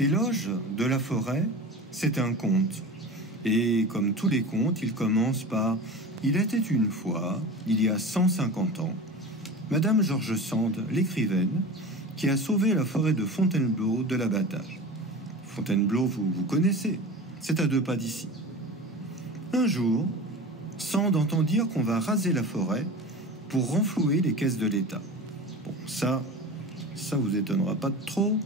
Éloge de la forêt, c'est un conte. Et comme tous les contes, il commence par « Il était une fois, il y a 150 ans, Madame George Sand, l'écrivaine, qui a sauvé la forêt de Fontainebleau de l'abattage. » Fontainebleau, vous connaissez, c'est à 2 pas d'ici. Un jour, Sand entend dire qu'on va raser la forêt pour renflouer les caisses de l'État. Bon, ça vous étonnera pas trop.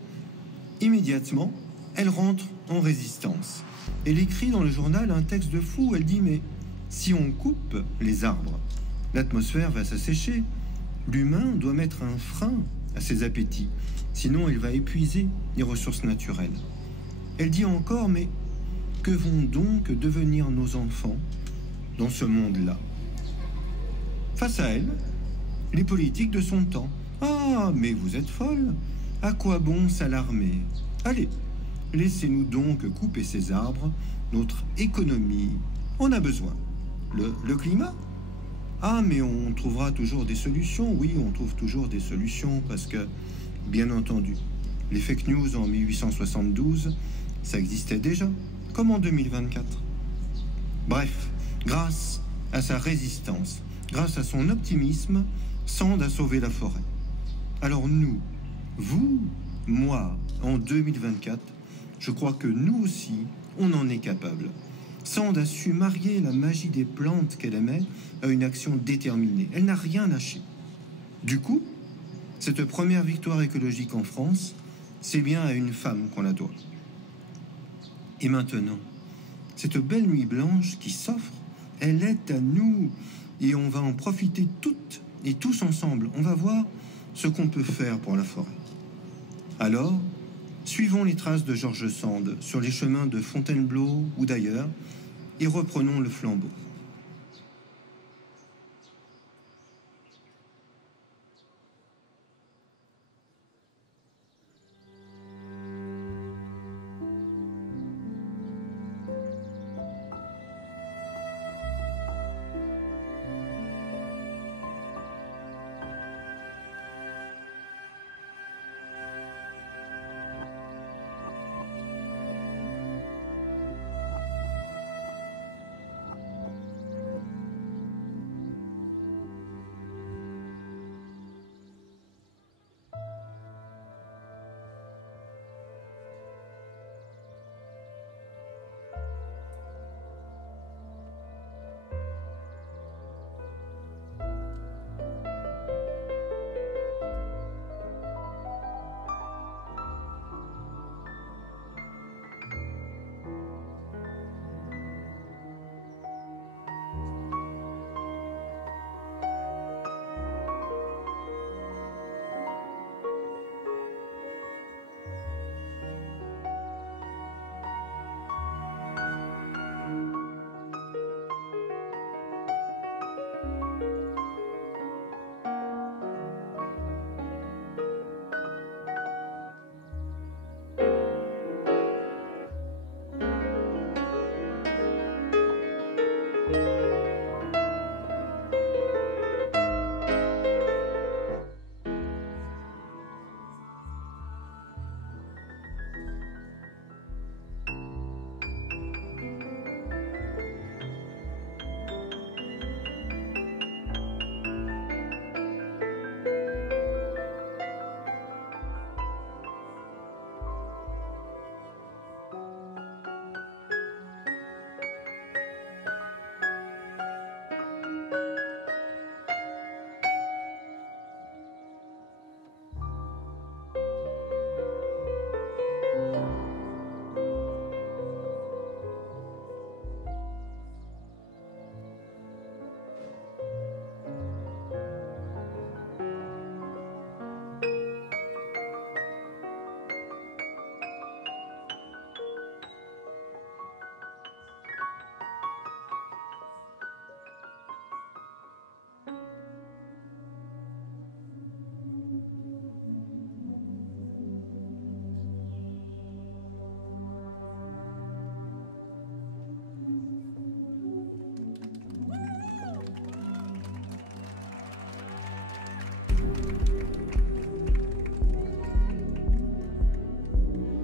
Immédiatement, elle rentre en résistance. Elle écrit dans le journal un texte de fou. Elle dit « Mais si on coupe les arbres, l'atmosphère va s'assécher. L'humain doit mettre un frein à ses appétits, sinon il va épuiser les ressources naturelles. » Elle dit encore « Mais que vont donc devenir nos enfants dans ce monde-là ?» Face à elle, les politiques de son temps. « Ah, mais vous êtes folle. À quoi bon s'alarmer? Allez, laissez-nous donc couper ces arbres. Notre économie en a besoin. Le climat? Ah, mais on trouvera toujours des solutions. Oui, on trouve toujours des solutions parce que, bien entendu, les fake news en 1872, ça existait déjà, comme en 2024. Bref, grâce à sa résistance, grâce à son optimisme, Sand a sauvé la forêt. Alors nous, vous, moi, en 2024, je crois que nous aussi, on en est capable. Sand a su marier la magie des plantes qu'elle aimait à une action déterminée. Elle n'a rien lâché. Du coup, cette première victoire écologique en France, c'est bien à une femme qu'on la doit. Et maintenant, cette belle nuit blanche qui s'offre, elle est à nous. Et on va en profiter toutes et tous ensemble. On va voir ce qu'on peut faire pour la forêt. Alors, suivons les traces de George Sand sur les chemins de Fontainebleau ou d'ailleurs et reprenons le flambeau.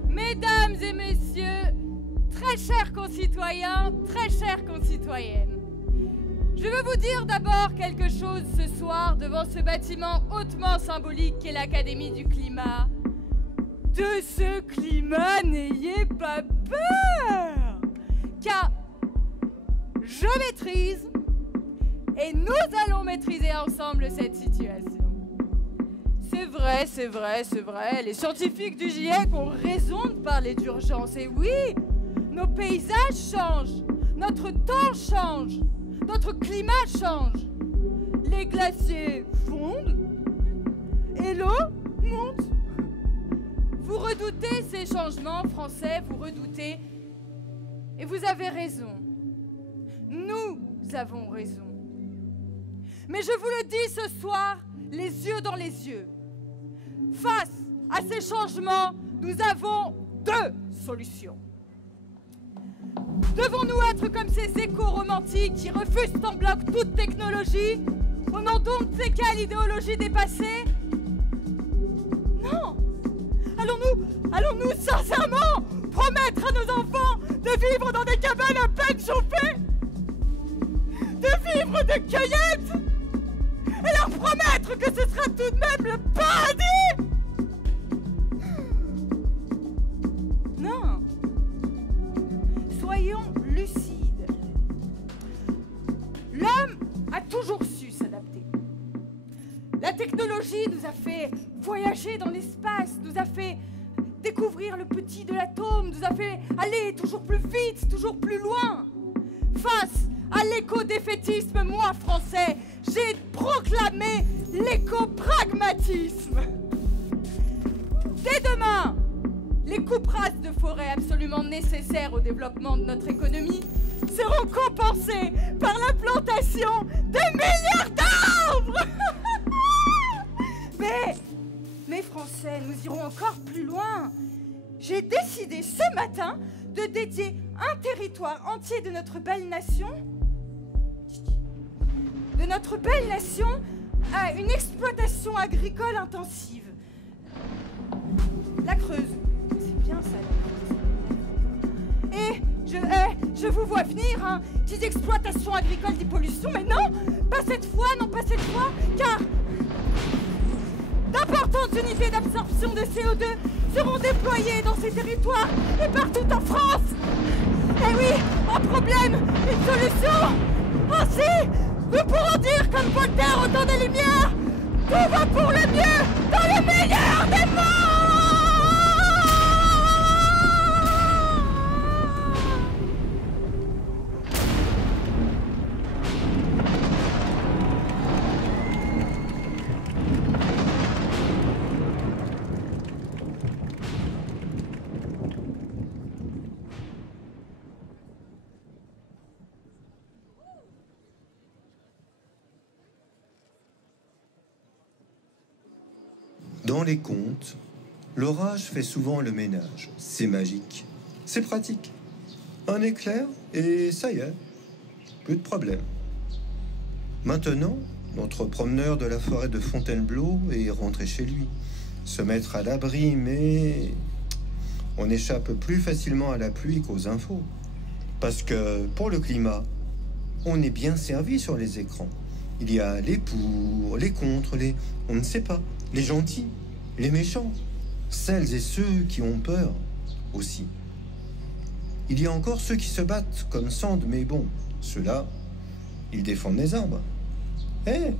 Mesdames Mesdames et messieurs, très chers concitoyens, très chères concitoyennes, je veux vous dire d'abord quelque chose ce soir devant ce bâtiment hautement symbolique qu'est l'Académie du climat. De ce climat, n'ayez pas peur, car je maîtrise et nous allons maîtriser ensemble cette situation. C'est vrai, c'est vrai, c'est vrai, les scientifiques du GIEC ont raison de parler d'urgence. Et oui, nos paysages changent, notre temps change, notre climat change. Les glaciers fondent et l'eau monte. Vous redoutez ces changements, Français, vous redoutez. Et vous avez raison. Nous avons raison. Mais je vous le dis ce soir, les yeux dans les yeux. Face à ces changements, nous avons deux solutions. Devons-nous être comme ces éco-romantiques qui refusent en bloc toute technologie au nom donc de ces quelle idéologie dépassée? Non. Allons-nous sincèrement promettre à nos enfants de vivre dans des cabanes à peine chauffées, de vivre de cueillettes, et leur promettre que ce sera tout de même le paradis? Non. Soyons lucides. L'homme a toujours su s'adapter. La technologie nous a fait voyager dans l'espace, nous a fait découvrir le petit de l'atome, nous a fait aller toujours plus vite, toujours plus loin. Face à l'éco-défaitisme, moi, Français, j'ai proclamé l'éco-pragmatisme. Dès demain, les coupes rases de forêt absolument nécessaires au développement de notre économie seront compensées par la plantation de milliards d'arbres. Mais Français, nous irons encore plus loin. J'ai décidé ce matin de dédier un territoire entier de notre belle nation à une exploitation agricole intensive. La Creuse. C'est bien ça, la Creuse. Et je vous vois venir, hein, petite exploitation agricole dépollution, mais non, pas cette fois, car d'importantes unités d'absorption de CO2 seront déployées dans ces territoires et partout en France. Eh oui, un problème, une solution. Ainsi, nous pourrons dire comme Voltaire au temps des Lumières, tout va pour le mieux dans le meilleur des mondes. Dans les contes, l'orage fait souvent le ménage. C'est magique. C'est pratique. Un éclair et ça y est. Plus de problème. Maintenant, notre promeneur de la forêt de Fontainebleau est rentré chez lui. Se mettre à l'abri, mais on échappe plus facilement à la pluie qu'aux infos. Parce que pour le climat, on est bien servi sur les écrans. Il y a les pour, les contre, les on ne sait pas, les gentils, les méchants, celles et ceux qui ont peur aussi. Il y a encore ceux qui se battent comme Sand, mais bon, ceux-là, ils défendent les arbres. Eh,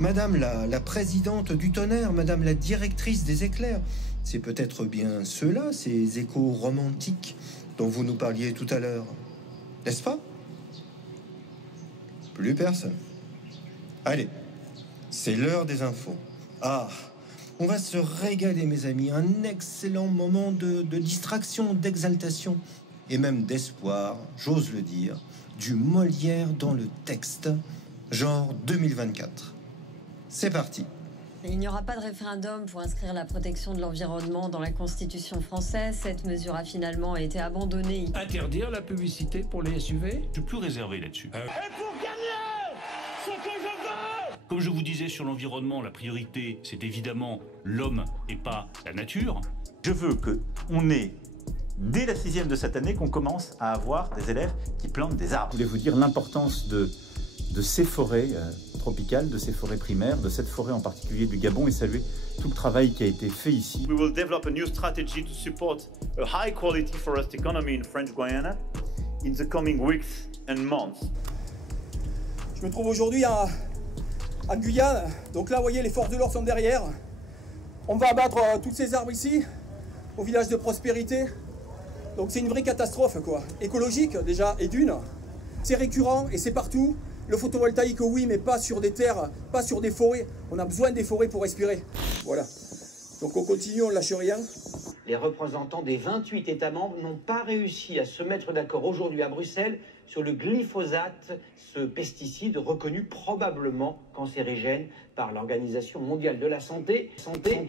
madame la présidente du tonnerre, madame la directrice des éclairs, c'est peut-être bien ceux-là, ces échos romantiques dont vous nous parliez tout à l'heure, n'est-ce pas? Plus personne. Allez, c'est l'heure des infos. Ah, on va se régaler, mes amis. Un excellent moment de distraction, d'exaltation et même d'espoir, j'ose le dire, du Molière dans le texte, genre 2024. C'est parti. Il n'y aura pas de référendum pour inscrire la protection de l'environnement dans la Constitution française. Cette mesure a finalement été abandonnée. Interdire la publicité pour les SUV? Je suis plus réservé là-dessus. Et pour gagner ce que je veux! Comme je vous disais sur l'environnement, la priorité, c'est évidemment l'homme et pas la nature. Je veux qu'on ait dès la 6e de cette année qu'on commence à avoir des élèves qui plantent des arbres. Je voulais vous dire l'importance de ces forêts tropicales, de ces forêts primaires, de cette forêt en particulier du Gabon et saluer tout le travail qui a été fait ici. We will develop a new strategy to support a high quality forest economy in French Guiana in the coming weeks and months. Je me trouve aujourd'hui à Guyane, donc là vous voyez les forces de l'ordre sont derrière. On va abattre tous ces arbres ici, au village de Prospérité. Donc c'est une vraie catastrophe quoi, écologique déjà et d'une. C'est récurrent et c'est partout. Le photovoltaïque oui mais pas sur des terres, pas sur des forêts. On a besoin des forêts pour respirer. Voilà. Donc on continue, on lâche rien. Les représentants des 28 États membres n'ont pas réussi à se mettre d'accord aujourd'hui à Bruxelles sur le glyphosate, ce pesticide reconnu probablement cancérigène par l'Organisation mondiale de la santé. Santé.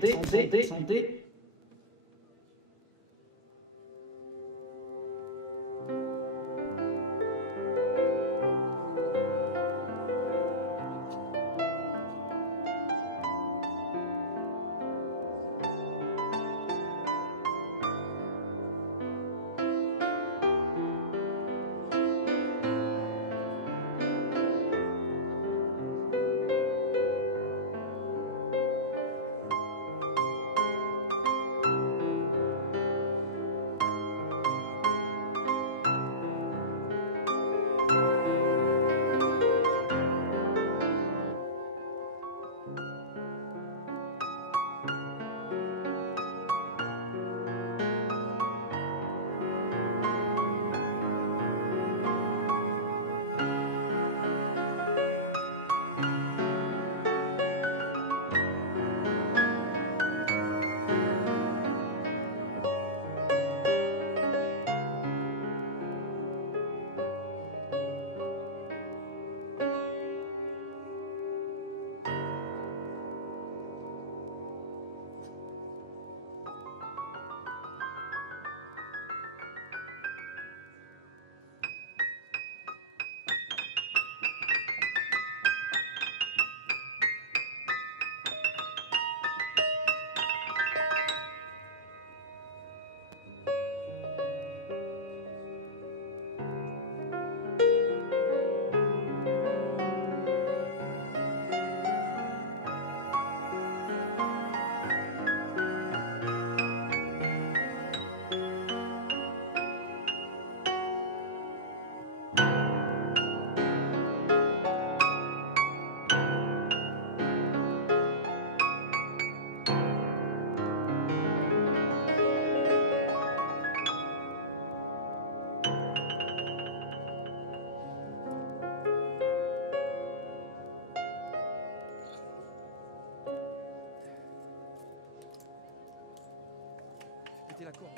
D'accord.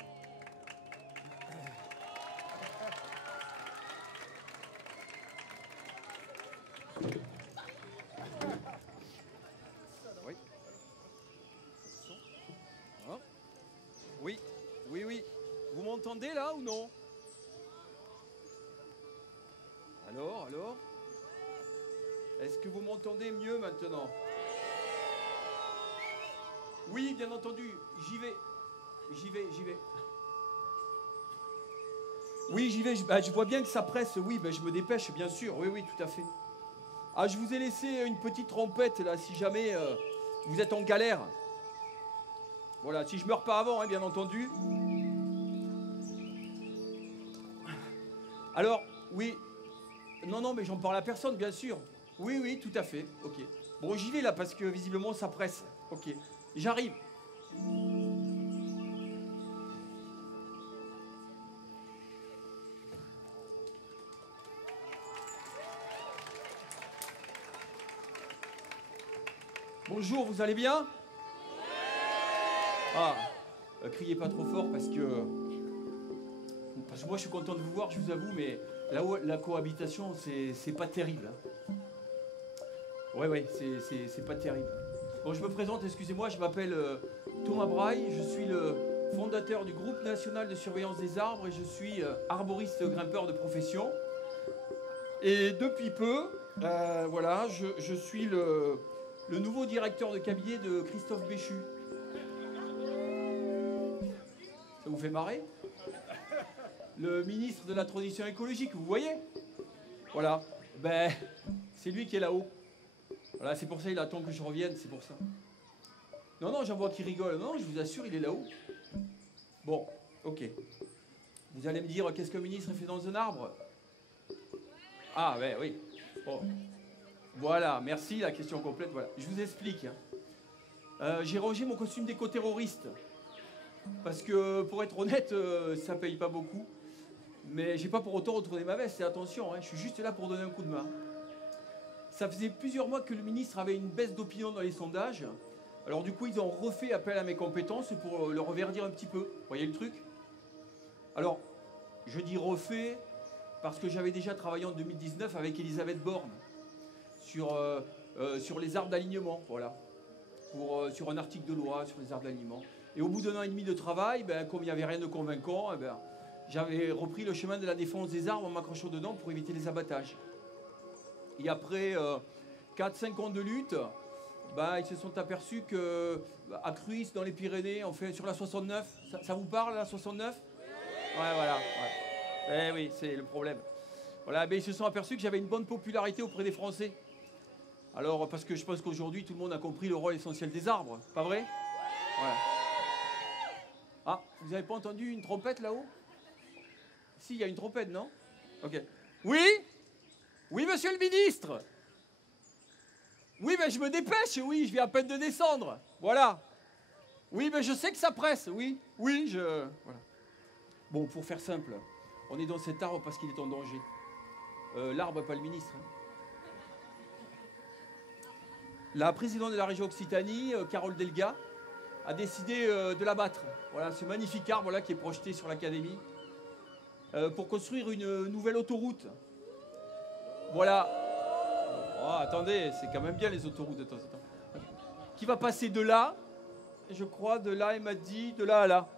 Oui. Hein? Oui, oui, oui. Vous m'entendez là ou non? Alors? Est-ce que vous m'entendez mieux maintenant? Oui, bien entendu, j'y vais. Oui, j'y vais. Je vois bien que ça presse. Oui, je me dépêche, bien sûr. Oui, tout à fait. Ah, je vous ai laissé une petite trompette, là, si jamais vous êtes en galère. Voilà, si je meurs pas avant, hein, bien entendu. Alors, oui. Non, mais j'en parle à personne, bien sûr. Oui, tout à fait. Ok. Bon, j'y vais, là, parce que visiblement, ça presse. Ok. J'arrive. Bonjour, vous allez bien? Ah, criez pas trop fort parce que moi je suis content de vous voir, je vous avoue, mais la cohabitation c'est pas terrible. Hein. Ouais, c'est pas terrible. Bon, je me présente, excusez-moi, je m'appelle Thomas Braille, je suis le fondateur du groupe national de surveillance des arbres et je suis arboriste grimpeur de profession. Et depuis peu, voilà, je suis le nouveau directeur de cabinet de Christophe Béchu. Ça vous fait marrer? le ministre de la Transition écologique, vous voyez? Voilà. Ben, c'est lui qui est là-haut. Voilà, c'est pour ça qu'il attend que je revienne, c'est pour ça. Non, non, j'en vois qui rigole. Non, je vous assure, il est là-haut. Bon, ok. Vous allez me dire, qu'est-ce qu'un ministre fait dans un arbre? Ah, ben oui. Bon. Voilà, merci, la question complète. Voilà. Je vous explique. J'ai rangé mon costume d'éco-terroriste. Parce que, pour être honnête, ça paye pas beaucoup. Mais j'ai pas pour autant retourné ma veste, et attention, hein, je suis juste là pour donner un coup de main. Ça faisait plusieurs mois que le ministre avait une baisse d'opinion dans les sondages. Alors du coup, ils ont refait appel à mes compétences pour le reverdir un petit peu. Vous voyez le truc? Alors, je dis refait parce que j'avais déjà travaillé en 2019 avec Elisabeth Borne sur les arbres d'alignement, voilà. Sur un article de loi sur les arbres d'alignement. Et au bout d'un an et demi de travail, ben, comme il n'y avait rien de convaincant, eh ben, j'avais repris le chemin de la défense des arbres en m'accrochant dedans pour éviter les abattages. Et après 4-5 ans de lutte, bah, ils se sont aperçus qu'à Cruis, dans les Pyrénées, on fait sur la 69. Ça vous parle, la 69? Ouais, voilà. Ouais. Eh oui, c'est le problème. Voilà, mais ils se sont aperçus que j'avais une bonne popularité auprès des Français. Alors, parce que je pense qu'aujourd'hui, tout le monde a compris le rôle essentiel des arbres, pas vrai? Voilà. Ah, vous n'avez pas entendu une trompette là-haut? Si, il y a une trompette, non? Ok. Oui? Oui, monsieur le ministre? Oui, mais je me dépêche, oui, je viens à peine de descendre. Voilà. Oui, mais je sais que ça presse, oui. Oui, voilà. Bon, pour faire simple, on est dans cet arbre parce qu'il est en danger. L'arbre, pas le ministre. Hein. La présidente de la région Occitanie, Carole Delga, a décidé de l'abattre. Voilà, ce magnifique arbre là qui est projeté sur l'académie pour construire une nouvelle autoroute. Voilà. Oh, attendez, c'est quand même bien les autoroutes de temps en temps. Qui va passer de là, je crois, de là, elle m'a dit, de là à là.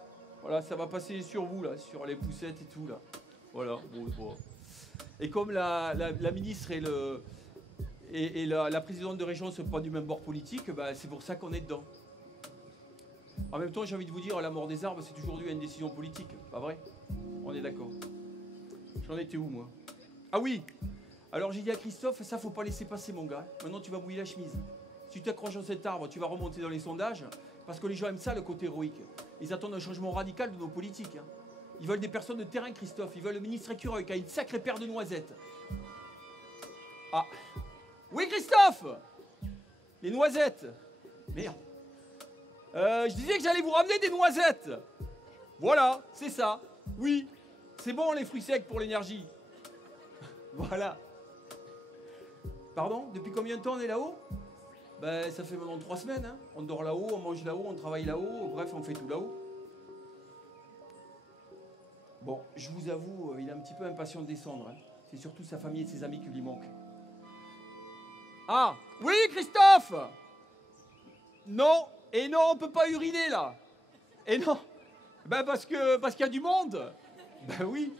Voilà, ça va passer sur vous, là, sur les poussettes et tout, là. Voilà. Bon. Et comme la ministre et la présidente de région ne sont pas du même bord politique, bah, c'est pour ça qu'on est dedans. En même temps, j'ai envie de vous dire, la mort des arbres, c'est toujours dû à une décision politique, pas vrai? On est d'accord. J'en étais où, moi? Ah oui! Alors j'ai dit à Christophe, ça faut pas laisser passer mon gars. Maintenant tu vas mouiller la chemise. Si tu t'accroches dans cet arbre, tu vas remonter dans les sondages, parce que les gens aiment ça, le côté héroïque. Ils attendent un changement radical de nos politiques. Hein. Ils veulent des personnes de terrain, Christophe. Ils veulent le ministre écureuil qui a une sacrée paire de noisettes. Ah. Oui, Christophe! Les noisettes. Merde. Je disais que j'allais vous ramener des noisettes. Voilà, c'est ça. Oui. C'est bon les fruits secs pour l'énergie. Voilà. Pardon? Depuis combien de temps on est là-haut? Ben, ça fait maintenant 3 semaines. Hein. On dort là-haut, on mange là-haut, on travaille là-haut. Bref, on fait tout là-haut. Bon, je vous avoue, il est un petit peu impatient de descendre. Hein. C'est surtout sa famille et ses amis qui lui manquent. Ah! Oui, Christophe! Non! Et non, on peut pas uriner, là! Et non! Ben, parce qu'il y a du monde! Ben oui!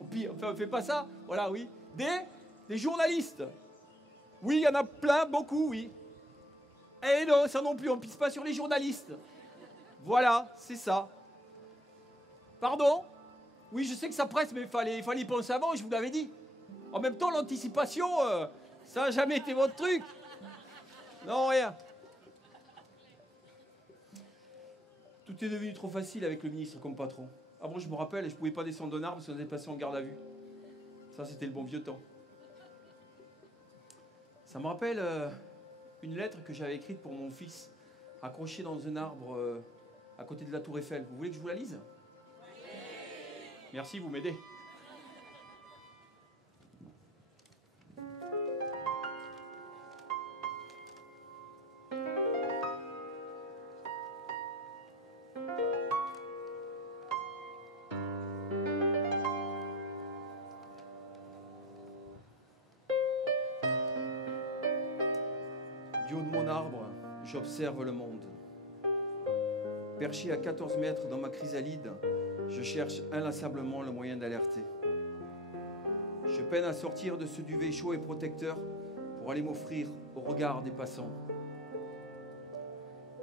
On fait pas ça? Voilà, oui. Des journalistes. Oui, il y en a plein, beaucoup, oui. Eh non, ça non plus, on pisse pas sur les journalistes. Voilà, c'est ça. Pardon? Oui, je sais que ça presse, mais il fallait y penser avant, je vous l'avais dit. En même temps, l'anticipation, ça n'a jamais été votre truc. Non, rien. Tout est devenu trop facile avec le ministre comme patron. Ah bon, je me rappelle, je pouvais pas descendre d'un arbre parce qu'on était passé en garde à vue. Ça, c'était le bon vieux temps. Ça me rappelle une lettre que j'avais écrite pour mon fils, accrochée dans un arbre à côté de la Tour Eiffel. Vous voulez que je vous la lise? Merci, vous m'aidez. Du haut de mon arbre, j'observe le monde. Perché à 14 mètres dans ma chrysalide, je cherche inlassablement le moyen d'alerter. Je peine à sortir de ce duvet chaud et protecteur pour aller m'offrir au regard des passants.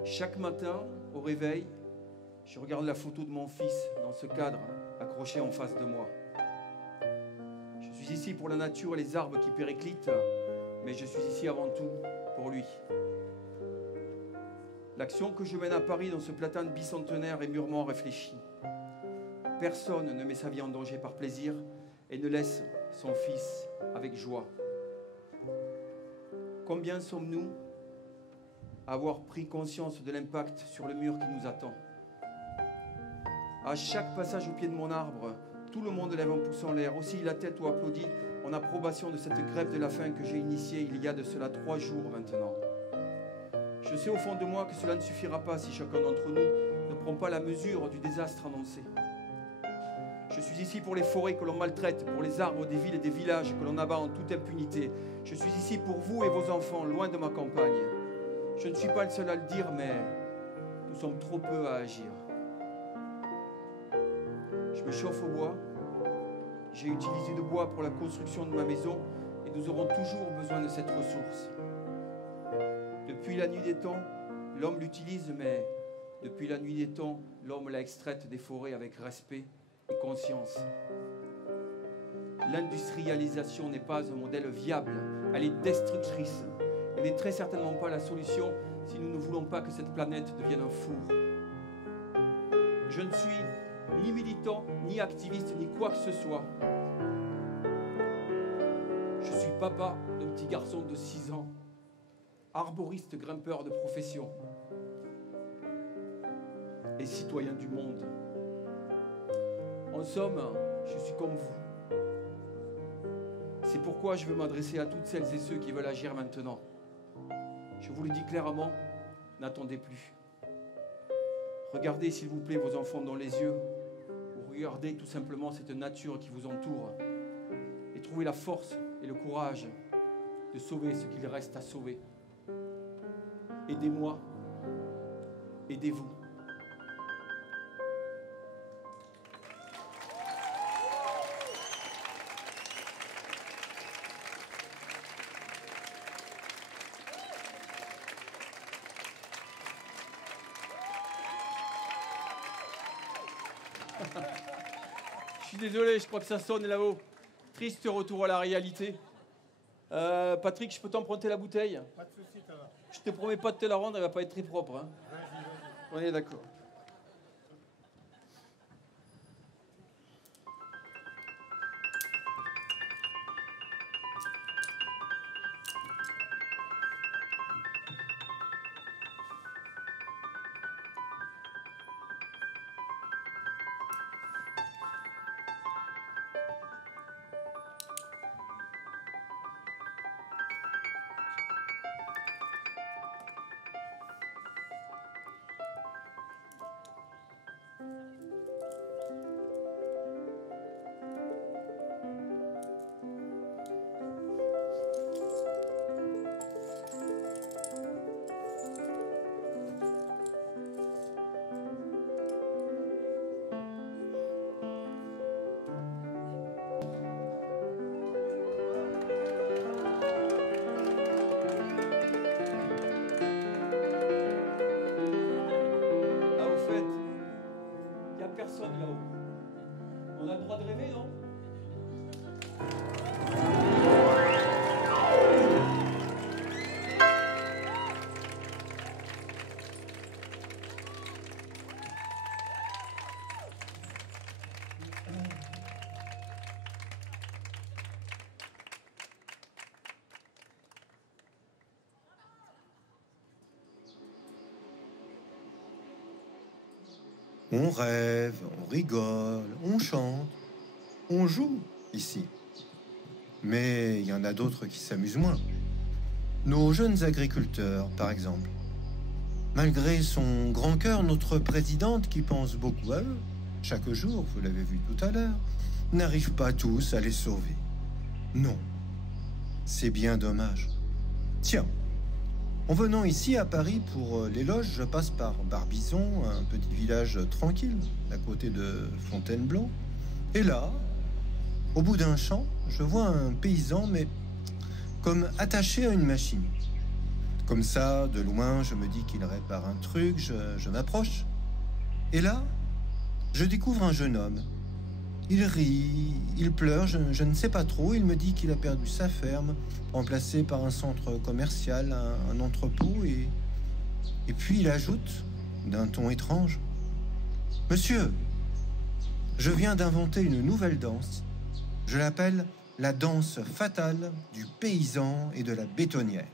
Chaque matin, au réveil, je regarde la photo de mon fils dans ce cadre accroché en face de moi. Je suis ici pour la nature et les arbres qui périclitent, mais je suis ici avant tout pour lui. L'action que je mène à Paris dans ce platane bicentenaire est mûrement réfléchie. Personne ne met sa vie en danger par plaisir et ne laisse son fils avec joie. Combien sommes-nous à avoir pris conscience de l'impact sur le mur qui nous attend? À chaque passage au pied de mon arbre, tout le monde lève un pouce en l'air, oscille la tête ou applaudit en approbation de cette grève de la faim que j'ai initiée il y a de cela 3 jours maintenant. Je sais au fond de moi que cela ne suffira pas si chacun d'entre nous ne prend pas la mesure du désastre annoncé. Je suis ici pour les forêts que l'on maltraite, pour les arbres des villes et des villages que l'on abat en toute impunité. Je suis ici pour vous et vos enfants, loin de ma campagne. Je ne suis pas le seul à le dire, mais nous sommes trop peu à agir. Je me chauffe au bois. J'ai utilisé le bois pour la construction de ma maison et nous aurons toujours besoin de cette ressource. Depuis la nuit des temps, l'homme l'utilise, mais depuis la nuit des temps, l'homme l'a extraite des forêts avec respect et conscience. L'industrialisation n'est pas un modèle viable, elle est destructrice. Elle n'est très certainement pas la solution si nous ne voulons pas que cette planète devienne un four. Je ne suis ni militant, ni activiste, ni quoi que ce soit. Je suis papa d'un petit garçon de 6 ans, arboriste grimpeur de profession et citoyen du monde. En somme, je suis comme vous. C'est pourquoi je veux m'adresser à toutes celles et ceux qui veulent agir maintenant. Je vous le dis clairement, n'attendez plus. Regardez s'il vous plaît vos enfants dans les yeux, ou regardez tout simplement cette nature qui vous entoure, et trouvez la force et le courage de sauver ce qu'il reste à sauver. Aidez-moi, aidez-vous. Je suis désolé, je crois que ça sonne là-haut. Triste retour à la réalité. Patrick, je peux t'emprunter la bouteille? Pas de soucis, ça va. Je te promets pas de te la rendre, elle va pas être très propre. Hein. Vas-y. On est d'accord. Personne là-haut. On a le droit de rêver, non? On rêve, on rigole, on chante, on joue ici. Mais il y en a d'autres qui s'amusent moins. Nos jeunes agriculteurs, par exemple. Malgré son grand cœur, notre présidente, qui pense beaucoup à eux, chaque jour, vous l'avez vu tout à l'heure, n'arrive pas tous à les sauver. Non, c'est bien dommage. Tiens, en venant ici à Paris pour l'éloge, je passe par Barbizon, un petit village tranquille, à côté de Fontainebleau. Et là, au bout d'un champ, je vois un paysan, mais comme attaché à une machine. Comme ça, de loin, je me dis qu'il répare un truc, je m'approche. Et là, je découvre un jeune homme, Il rit, il pleure, je ne sais pas trop. Il me dit qu'il a perdu sa ferme, remplacée par un centre commercial, un entrepôt, et puis il ajoute, d'un ton étrange, « Monsieur, je viens d'inventer une nouvelle danse. Je l'appelle la danse fatale du paysan et de la bétonnière. »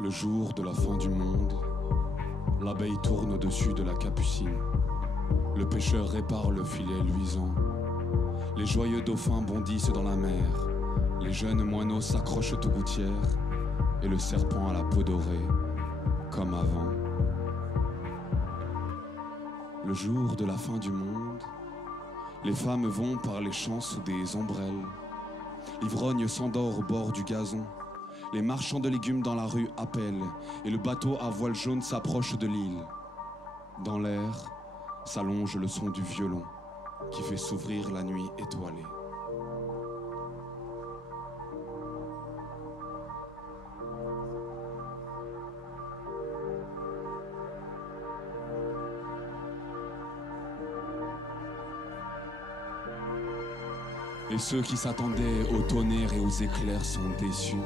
Le jour de la fin du monde, l'abeille tourne au-dessus de la capucine. Le pêcheur répare le filet luisant. Les joyeux dauphins bondissent dans la mer. Les jeunes moineaux s'accrochent aux gouttières. Et le serpent à la peau dorée, comme avant. Le jour de la fin du monde, les femmes vont par les champs sous des ombrelles. L'ivrogne s'endort au bord du gazon. Les marchands de légumes dans la rue appellent. Et le bateau à voile jaune s'approche de l'île. Dans l'air s'allonge le son du violon qui fait s'ouvrir la nuit étoilée. Et ceux qui s'attendaient au tonnerre et aux éclairs sont déçus.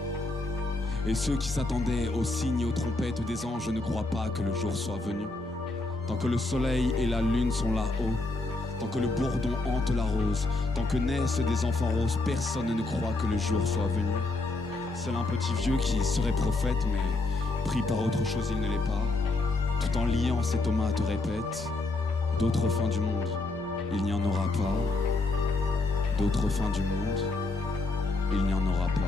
Et ceux qui s'attendaient aux signes et aux trompettes des anges ne croient pas que le jour soit venu. Tant que le soleil et la lune sont là-haut, tant que le bourdon hante la rose, tant que naissent des enfants roses, personne ne croit que le jour soit venu. Seul un petit vieux qui serait prophète, mais pris par autre chose il ne l'est pas. Tout en liant ses tomates répète, d'autres fins du monde, il n'y en aura pas. D'autres fins du monde, il n'y en aura pas.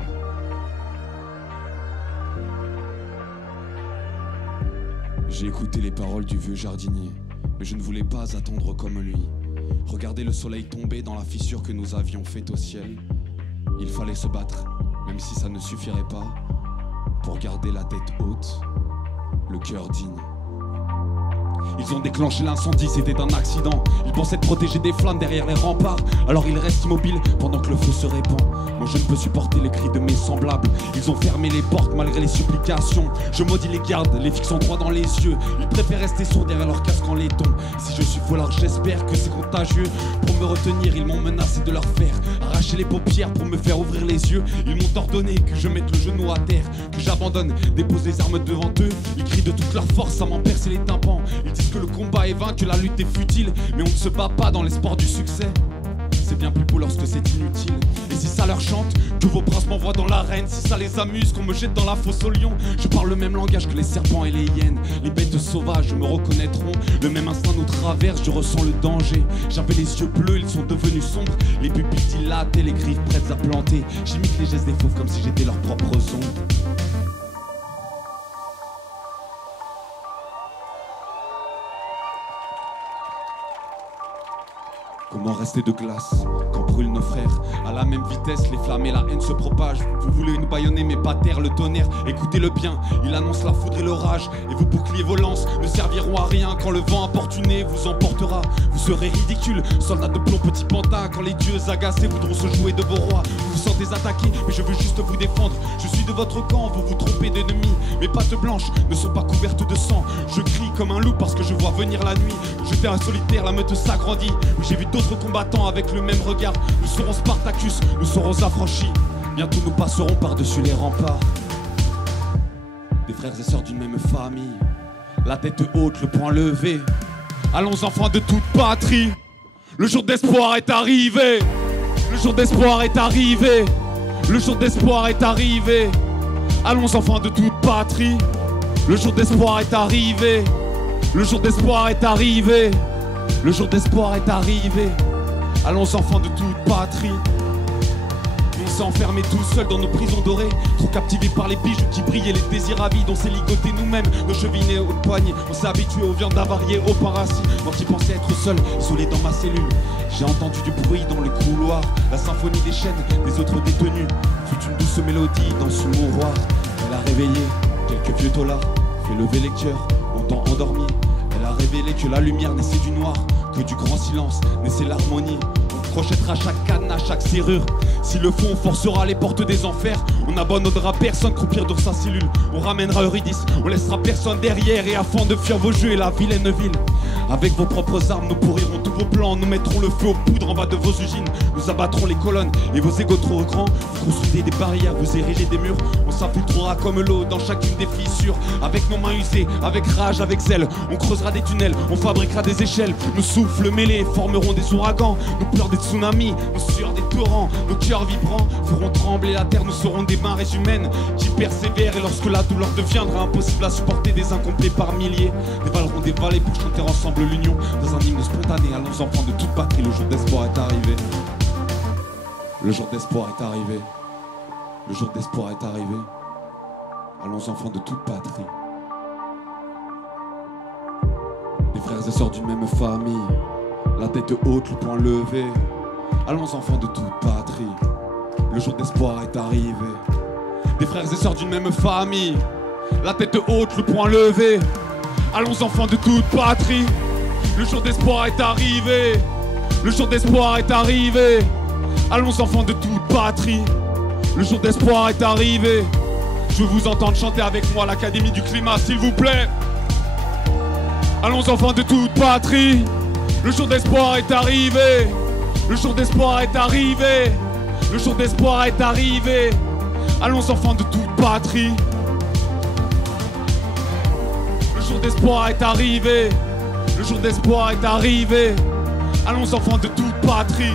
J'ai écouté les paroles du vieux jardinier, mais je ne voulais pas attendre comme lui. Regarder le soleil tomber dans la fissure que nous avions faite au ciel. Il fallait se battre, même si ça ne suffirait pas, pour garder la tête haute, le cœur digne. Ils ont déclenché l'incendie, c'était un accident. Ils pensaient être protégés des flammes derrière les remparts. Alors ils restent immobiles pendant que le feu se répand. Moi je ne peux supporter les cris de mes semblables. Ils ont fermé les portes malgré les supplications. Je maudis les gardes, les fixant droit dans les yeux. Ils préfèrent rester sourds derrière leur casque en laiton. Si je suis fou alors j'espère que c'est contagieux. Pour me retenir ils m'ont menacé de leur faire arracher les paupières pour me faire ouvrir les yeux. Ils m'ont ordonné que je mette le genou à terre, que j'abandonne, dépose les armes devant eux. Ils crient de toute leur force à m'en percer les tympans. Ils disent que le combat est vain, que la lutte est futile, mais on ne se bat pas dans l'espoir du succès. C'est bien plus beau lorsque c'est inutile. Et si ça leur chante, que vos princes m'envoient dans l'arène. Si ça les amuse, qu'on me jette dans la fosse au lion. Je parle le même langage que les serpents et les hyènes. Les bêtes sauvages me reconnaîtront. Le même instinct nous traverse, je ressens le danger. J'avais les yeux bleus, ils sont devenus sombres. Les pupilles dilatées, les griffes prêtes à planter. J'imite les gestes des fauves comme si j'étais leur propre ombre. Comment rester de glace quand brûlent nos frères? À la même vitesse, les flammes et la haine se propagent. Vous voulez nous bâillonner mais pas taire le tonnerre. Écoutez-le bien, il annonce la foudre et l'orage. Et vos boucliers, vos lances ne serviront à rien quand le vent importuné vous emportera. Vous serez ridicule, soldats de plomb, petits pantins. Quand les dieux agacés voudront se jouer de vos rois. Vous vous sentez attaqués, mais je veux juste vous défendre. Je suis de votre camp, vous vous trompez d'ennemis. Mes pattes blanches ne sont pas couvertes de sang. Je crie comme un loup parce que je vois venir la nuit. J'étais un solitaire, la meute s'agrandit. J'ai vu d'autres combattants avec le même regard. Nous serons Spartacus, nous serons affranchis. Bientôt nous passerons par-dessus les remparts. Des frères et sœurs d'une même famille, la tête haute, le poing levé. Allons enfants de toute patrie, le jour d'espoir est arrivé. Le jour d'espoir est arrivé. Le jour d'espoir est arrivé. Allons enfants de toute patrie, le jour d'espoir est arrivé. Le jour d'espoir est arrivé. Le jour d'espoir est arrivé. Allons enfants de toute patrie. On s'est enfermés tout seuls dans nos prisons dorées, trop captivés par les bijoux qui brillent et les désirs avides. On s'est ligotés nous-mêmes, nos chevilles et aux poignets. On s'est habitués aux viandes avariées, aux parasites. Moi qui pensais être seul, isolé dans ma cellule, j'ai entendu du bruit dans le couloir, la symphonie des chaînes des autres détenus. Fut une douce mélodie dans ce mouroir. Elle a réveillé quelques vieux taulards, fait lever les cœurs, longtemps endormis. Elle a révélé que la lumière naissait du noir, que du grand silence naissait l'harmonie. On crochettera chaque cadenas, chaque serrure. Si le fond forcera les portes des enfers, on abandonnera personne croupir dans sa cellule. On ramènera Eurydice, on laissera personne derrière. Et afin de fuir vos jeux et la vilaine ville, Avec vos propres armes, nous pourrirons tous vos plans. Nous mettrons le feu aux poudres en bas de vos usines. Nous abattrons les colonnes et vos égos trop grands. Vous construisez des barrières, vous érigez des murs. On s'infiltrera comme l'eau dans chacune des fissures. Avec nos mains usées, avec rage, avec zèle, on creusera des tunnels, on fabriquera des échelles. Nos souffles mêlés formeront des ouragans. Nos pleurs des tsunamis, nos sueurs des torrents. Nos cœurs vibrants feront trembler la terre. Nous serons des marées humaines qui persévèrent. Et lorsque la douleur deviendra impossible à supporter, des incomplets par milliers dévaleront des vallées pour chanter ensemble l'union. Dans un hymne spontané à nos enfants de toute patrie, le jour d'espoir est arrivé. Le jour d'espoir est arrivé. Le jour d'espoir est arrivé. Allons enfants de toute patrie. Des frères et sœurs d'une même famille, la tête haute, le poing levé. Allons enfants de toute patrie. Le jour d'espoir est arrivé. Des frères et sœurs d'une même famille, la tête haute, le poing levé. Allons enfants de toute patrie. Le jour d'espoir est arrivé. Le jour d'espoir est arrivé. Allons enfants de toute patrie. Le jour d'espoir est arrivé. Je veux vous entendre chanter avec moi à l'Académie du Climat, s'il vous plaît. Allons enfants de toute patrie. Le jour d'espoir est arrivé. Le jour d'espoir est arrivé. Le jour d'espoir est arrivé. Allons enfants de toute patrie. Le jour d'espoir est arrivé. Le jour d'espoir est arrivé. Allons enfants de toute patrie.